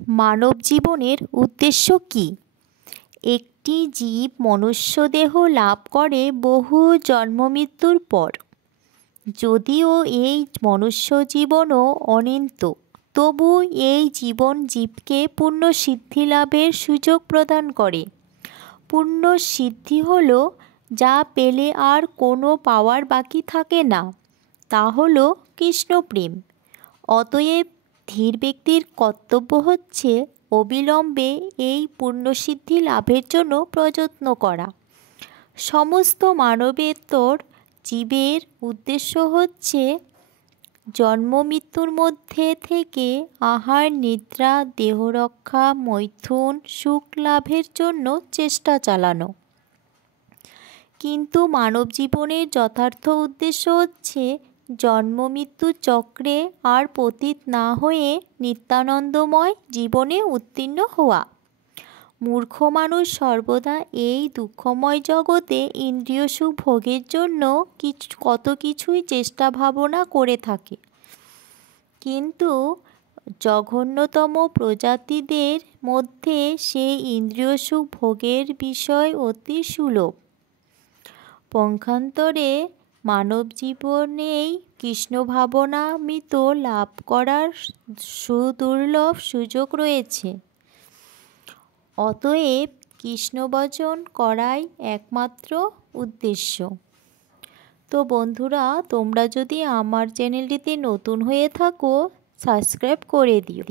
মানব জীবনের উদ্দেশ্য কী? একটি জীব মনুষ্যদেহ লাভ করে বহু জন্মমৃত্যুর পর। যদিও এই মনুষ্যজীবনও অনিত্য, তবু এই জীবন জীবকে পূর্ণ সিদ্ধি লাভের সুযোগ প্রদান করে। পূর্ণ সিদ্ধি হল যা পেলে আর কোনো পাওয়ার বাকি থাকে না, তা হল কৃষ্ণপ্রেম। অতএব ধীর ব্যক্তির কর্তব্য হচ্ছে অবিলম্বে এই পূর্ণসিদ্ধি লাভের জন্য প্রযত্ন করা। সমস্ত মানবেতর জীবের উদ্দেশ্য হচ্ছে জন্ম মৃত্যুর মধ্যে থেকে আহার নিদ্রা দেহরক্ষা মৈথুন সুখ লাভের জন্য চেষ্টা চালানো। কিন্তু মানব জীবনের যথার্থ উদ্দেশ্য হচ্ছে জন্ম মৃত্যুর চক্রে আর পতিত না হয়ে নিত্যানন্দময় জীবনে উত্তীর্ণ হওয়া। মূর্খ মানুষ সর্বদা এই দুঃখময় জগতে ইন্দ্রিয় সুখ ভোগের জন্য কত কিছুই চেষ্টা ভাবনা করে থাকে, কিন্তু জঘন্যতম প্রজাতিদের মধ্যে সেই ইন্দ্রিয় সুখ ভোগের বিষয় অতি সুলভ। পক্ষান্তরে মানব জীবনেই কৃষ্ণ ভাবনামৃত লাভ করার সুদুর্লভ সুযোগ রয়েছে। অতএব কৃষ্ণভজন করাই একমাত্র উদ্দেশ্য। তো বন্ধুরা, তোমরা যদি আমার চ্যানেলটিতে নতুন হয়ে থাকো, সাবস্ক্রাইব করে দিও।